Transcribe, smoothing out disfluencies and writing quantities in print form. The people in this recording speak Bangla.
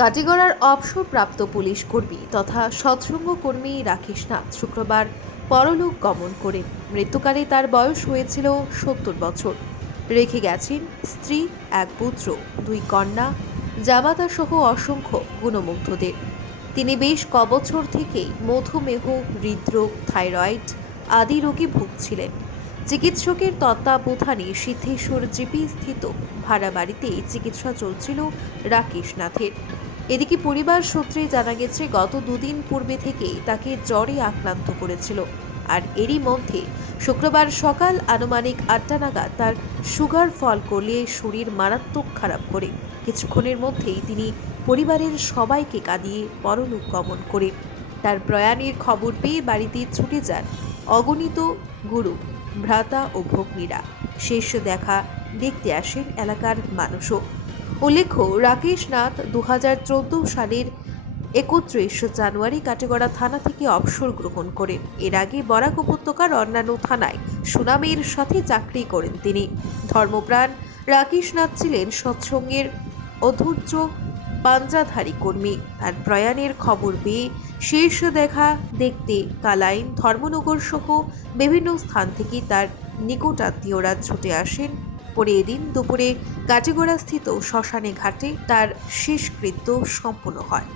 কাটিগড়ার অবসরপ্রাপ্ত পুলিশ কর্মী তথা সৎসঙ্গ কর্মী রাকেশ নাথ শুক্রবার পরলোক গমন করেন। মৃত্যুকালে তার বয়স হয়েছিল ৭০ বছর। রেখে গেছেন স্ত্রী, এক পুত্র, ২ কন্যা, জামাতা সহ অসংখ্য গুণমুগ্ধদের। তিনি বেশ কবছর থেকেই মধুমেহ, হৃদরোগ, থাইরয়েড আদি রোগে ভুগছিলেন। চিকিৎসকের তত্ত্বাবধানে সিদ্ধেশ্বর জিপি স্থিত ভাড়া বাড়িতে চিকিৎসা চলছিল রাকেশ নাথের। এদিকে পরিবার সূত্রে জানা গেছে, গত দুদিন পূর্বে থেকেই তাকে জ্বরে আক্রান্ত করেছিল। আর এরই মধ্যে শুক্রবার সকাল আনুমানিক ৮টা নাগাদ তার সুগার ফল করলে শরীর মারাত্মক খারাপ করে কিছুক্ষণের মধ্যেই তিনি পরিবারের সবাইকে কাঁদিয়ে পরলোক গমন করে। তার প্রয়াণের খবর পেয়ে বাড়িতে ছুটে যান অগণিত গুরু, ভ্রাতা ও ভগ্নীরা। শেষ দেখা দেখতে আসেন এলাকার মানুষও। উল্লেখ্য, রাকেশ নাথ ২০১৪ সালের ৩১ জানুয়ারি কাটিগড়া থানা থেকে অবসর গ্রহণ করেন। এর আগে বরাক উপত্যকার অন্যান্য থানায় সুনামের সাথে চাকরি করেন তিনি। ধর্মপ্রাণ রাকেশ নাথ ছিলেন সৎসঙ্গের অধৈর্য পাঞ্জাধারী কর্মী। তার প্রয়াণের খবর পেয়ে শেষ দেখা দেখতে কালাইন, ধর্মনগর সহ বিভিন্ন স্থান থেকে তার নিকটাত্মীয়রা ছুটে আসেন। পরে এদিন দুপুরে কাটিগড়া স্থিত শ্মশানে ঘাটে তার শেষকৃত্য সম্পন্ন হয়।